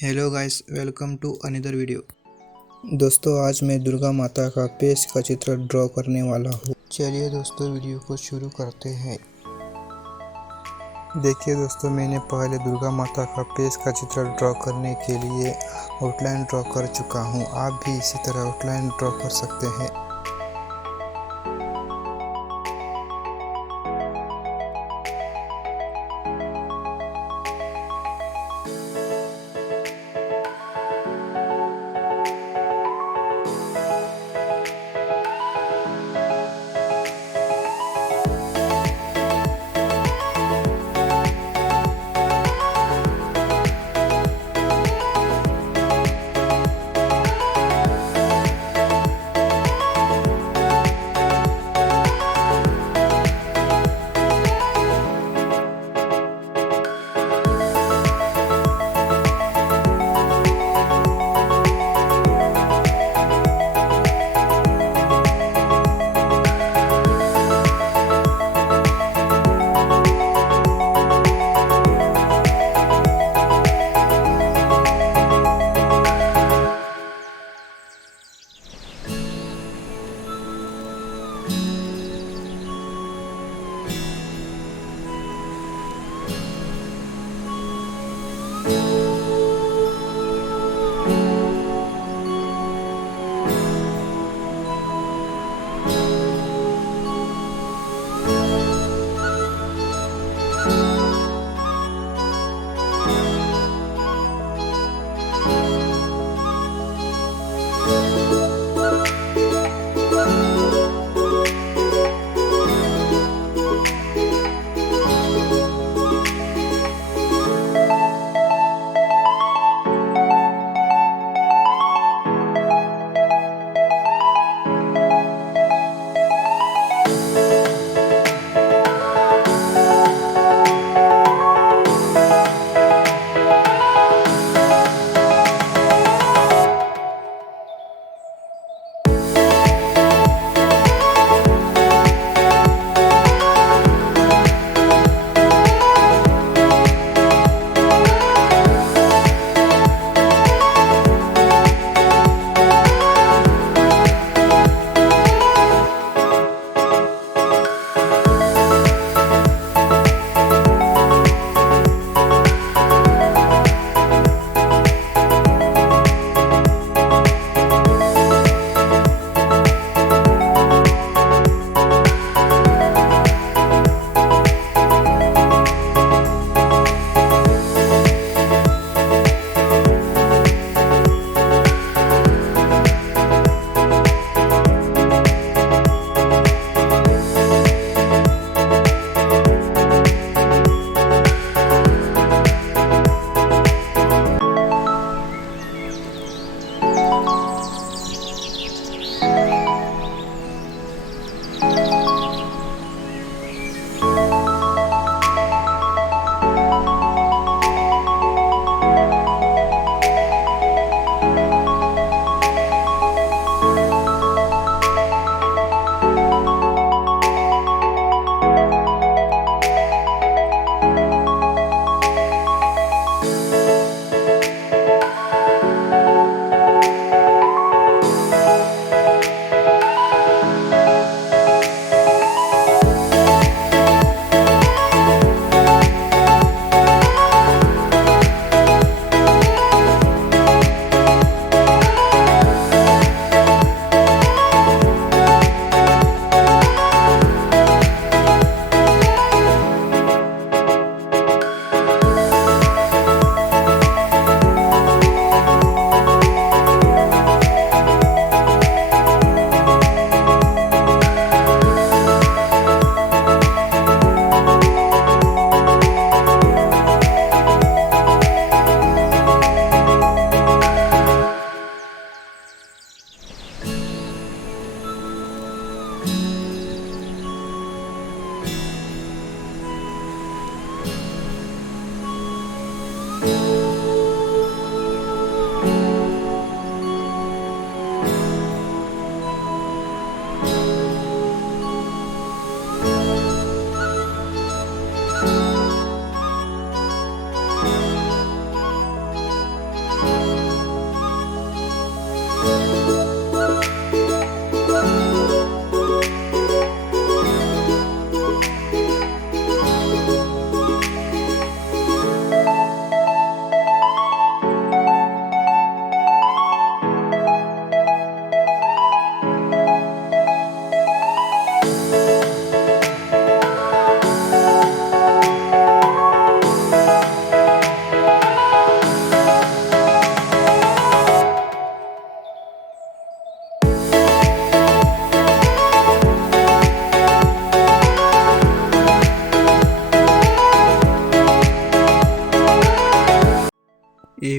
Hello guys, welcome to another video. दोस्तों, आज मैं दुर्गा माता का पेश का चित्र ड्रॉ करने वाला हूँ। चलिए दोस्तों, वीडियो को शुरू करते हैं। देखिए दोस्तों, मैंने पहले दुर्गा माता का पेश का चित्र ड्रॉ करने के लिए आउटलाइन ड्रॉ कर चुका हूँ। आप भी इसी तरह आउटलाइन ड्रॉ कर सकते हैं।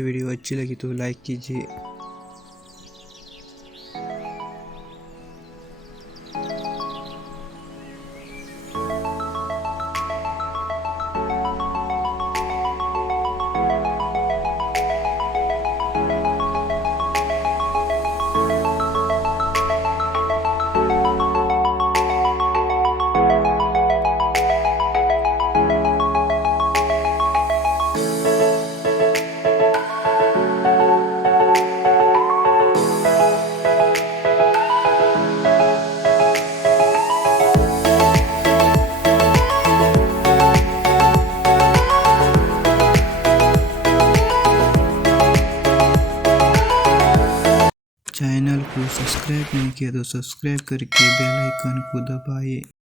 ये वीडियो अच्छी लगी तो लाइक कीजिए। चैनल को सब्सक्राइब नहीं किया तो सब्सक्राइब करके बेल आइकन को दबाइए।